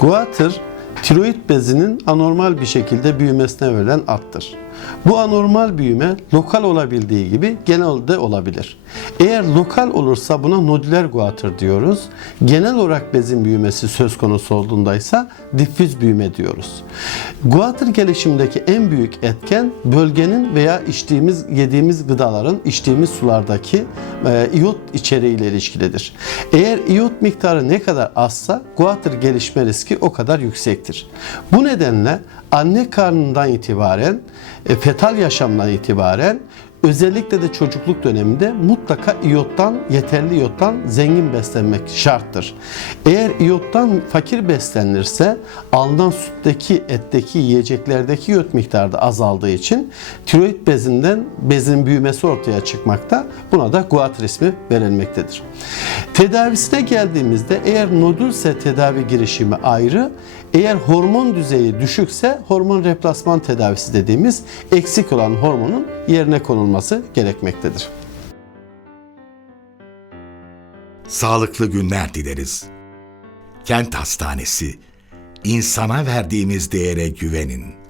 Guatr, tiroid bezinin anormal bir şekilde büyümesine verilen addır. Bu anormal büyüme lokal olabildiği gibi genel de olabilir. Eğer lokal olursa buna nodüler guatr diyoruz. Genel olarak bezin büyümesi söz konusu olduğunda ise difüz büyüme diyoruz. Guatr gelişimindeki en büyük etken bölgenin veya içtiğimiz, yediğimiz gıdaların, içtiğimiz sulardaki e, iyot içeriğiyle ilişkilidir. Eğer iyot miktarı ne kadar azsa guatr gelişme riski o kadar yüksektir. Bu nedenle anne karnından itibaren, e, fetal yaşamdan itibaren özellikle de çocukluk döneminde mutlaka iyottan, yeterli iyottan zengin beslenmek şarttır. Eğer iyottan fakir beslenirse alınan sütteki, etteki, yiyeceklerdeki iyot miktarı da azaldığı için tiroid bezinden bezin büyümesi ortaya çıkmakta. Buna da guatr ismi verilmektedir. Tedavisine geldiğimizde eğer nodülse tedavi girişimi ayrı, eğer hormon düzeyi düşükse hormon replasman tedavisi dediğimiz eksik olan hormonun yerine konulması gerekmektedir. Sağlıklı günler dileriz. Kent Hastanesi. İnsana verdiğimiz değere güvenin.